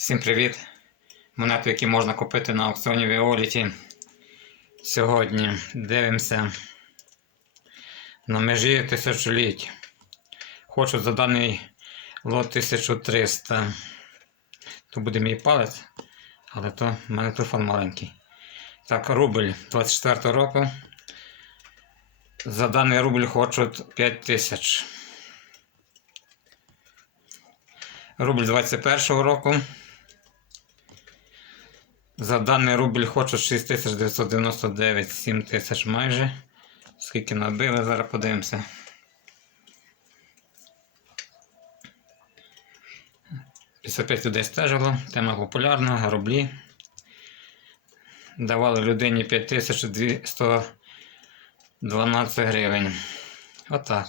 Всім привіт! Монети, які можна купити на аукціоні Віоліті. Сьогодні дивимося на межі тисячоліть. Хочу за даний лот 1300. То буде мій палець, але то в мене телефон маленький. Так, рубль 24 року. За даний рубль хочуть 5000. Рубль 21 року. За даний рубль хочуть 6999, 7 тисяч майже. Скільки набили, зараз подивимося. Після 5 людей стежило, тема популярна, рублі. Давали людині 5112 гривень. Отак.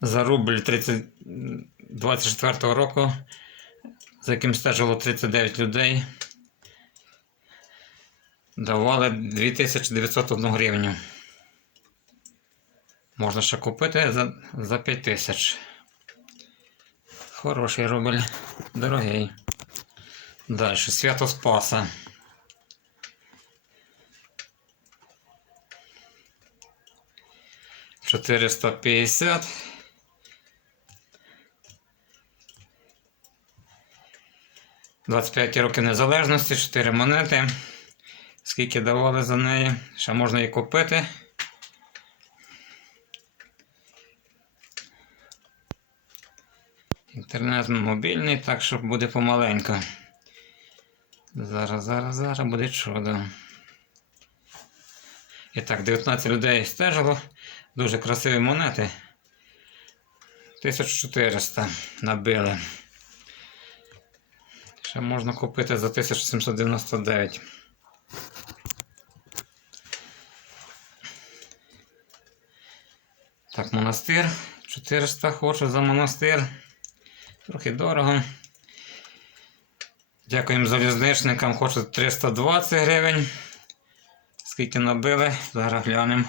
За рубль 30, 24 року, за яким стежило 39 людей, давали 2901 гривню. Можна ще купити за, за 5000. Хороший рубль, дорогий. Далі, свято Спаса. Чотириста п'ятдесят. Двадцять п'ять років незалежності, 4 монети. Скільки давали за неї? Ще можна її купити. Інтернет мобільний, так що буде помаленько. Зараз, зараз, зараз буде чудо. І так, 19 людей стежило. Дуже красиві монети. 1400 набили. Ще можна купити за 1799. Так, монастир. 400 хочу за монастир. Трохи дорого. Дякуємо залізничникам. Хочу 320 гривень. Скільки набили, зараз глянемо.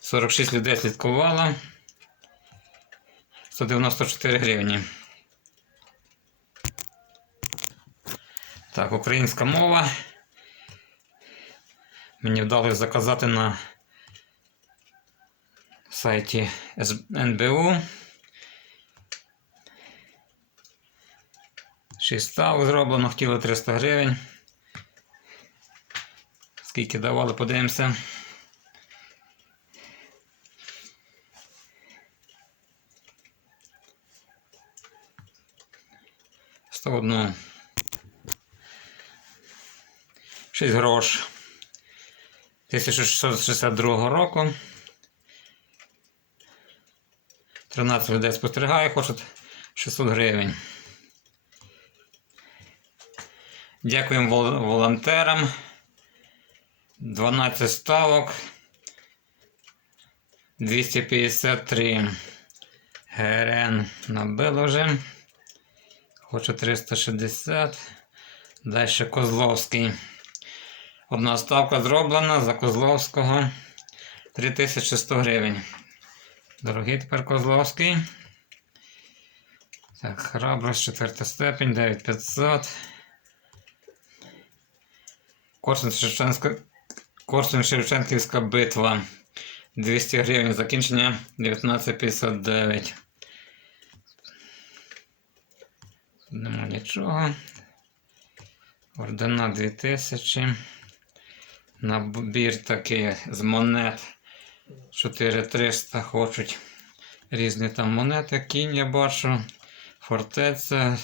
Сорок шість людей слідкувало. 194 гривні. Так, українська мова. Мені вдалося заказати на сайті НБУ. 6 ставок зроблено, хотіли 300 гривень. Скільки давали, подивимося. Сто одну. 6 грош. 1662 року. 13 людей спостерігає, хочуть 600 гривень. Дякуємо вол- волонтерам. 12 ставок. 253 ГРН набило вже. Хочу 360. Далі Козловський. Одна ставка зроблена за Козловського 3100 гривень. Дорогий тепер Козловський. Так, храбрость, 4 степень, 9500. Корсун Шевченківська битва. 200 гривень. Закінчення 1959. Нема нічого. Ордена 2000. Набір такий з монет. 4300 хочуть. Різні там монети. Кінь я бачу. Фортеця.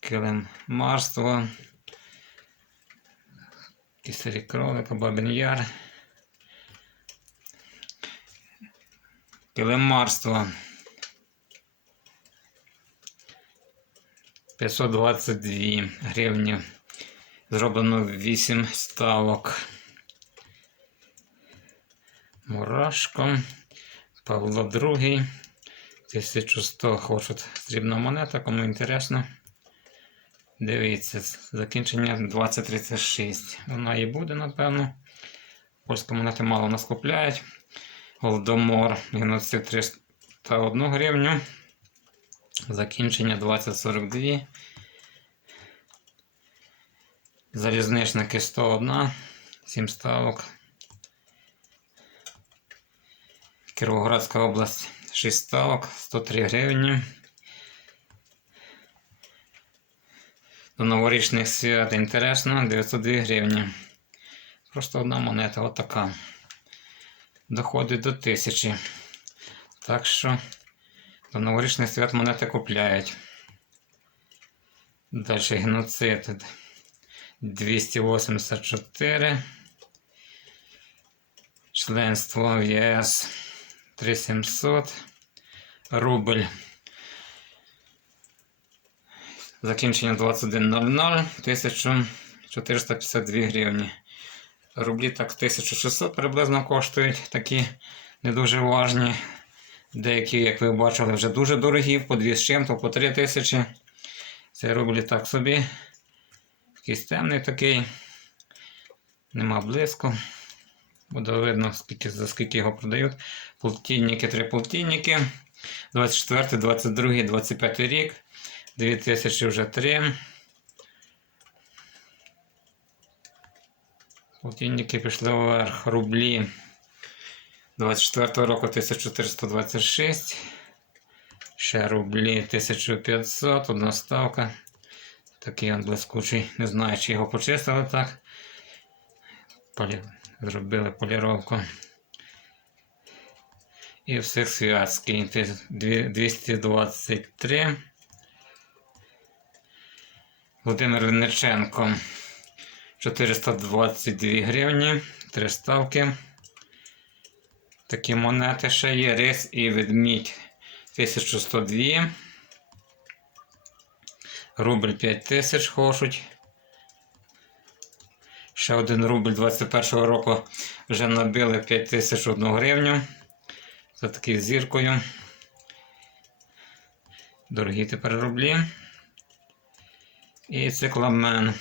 Килим Марство. Кисарі кролика, Бабин Яр. Килимарство. 522 гривні. Зроблено 8 ставок. Мурашко. Павло II. 1100 хочуть срібна монета, кому інтересно. Дивіться, закінчення 2036. Вона і буде, напевно. Польська монети мало нас купляють. Голдомор. Геноцид 301 гривню. Закінчення 2042. Залізничники 101. 7 ставок. Кіровоградська область 6 ставок, 103 гривні. До новорічних свят інтересно 902 гривні. Просто одна монета, отака. Доходить до тисячі. Так що до новорічних свят монети купляють. Далі геноцид 284. Членство в ЄС 3700. Рубль. Закінчення 21.00. 1452 гривні. Рублі так 1600 приблизно коштують. Такі не дуже важні. Деякі, як ви бачили, вже дуже дорогі, по 2 з чим-то, по 3 тисячі. Цей рубль так собі. Якийсь темний такий. Нема блиску. Буде видно, скільки, за скільки його продають. Полтинники, три полтинники. 24, 22, 25 рік. 2000 вже 3. Полтинники пішли вверх. Рублі. 24 року 1426. Ще рублі 1500, одна ставка. Такий он блискучий. Не знаю, чи його почистили так. Полі... Зробили поліровку. І всіх святський. 223. Володимир Винниченко. 422 гривні. Три ставки. Такі монети ще є. Рис і ведмідь 1102. Рубль 5000 хочуть. Ще один рубль 21-го року вже набили 5001 гривню. За такою зіркою. Дорогі тепер рублі. І цикламен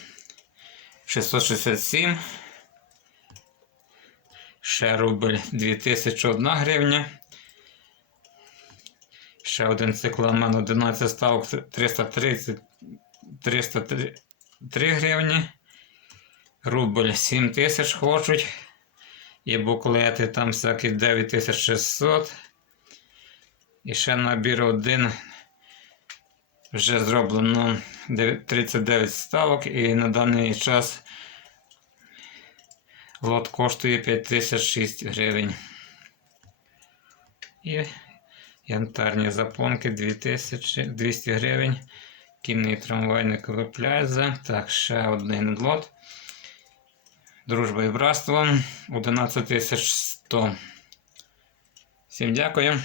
667. Ще рубль 2001 гривня. Ще один цикламен 11 ставок 330 303 гривні. Рубль 7 тисяч хочуть. І буклети там всякі 9600. І ще набір один. Вже зроблено 39 ставок і на даний час лот коштує 5006 гривень. І янтарні запонки 2200 гривень. Кінний трамвайник випляється. Так, ще один лот. Дружба і братство 11100. Всім дякую.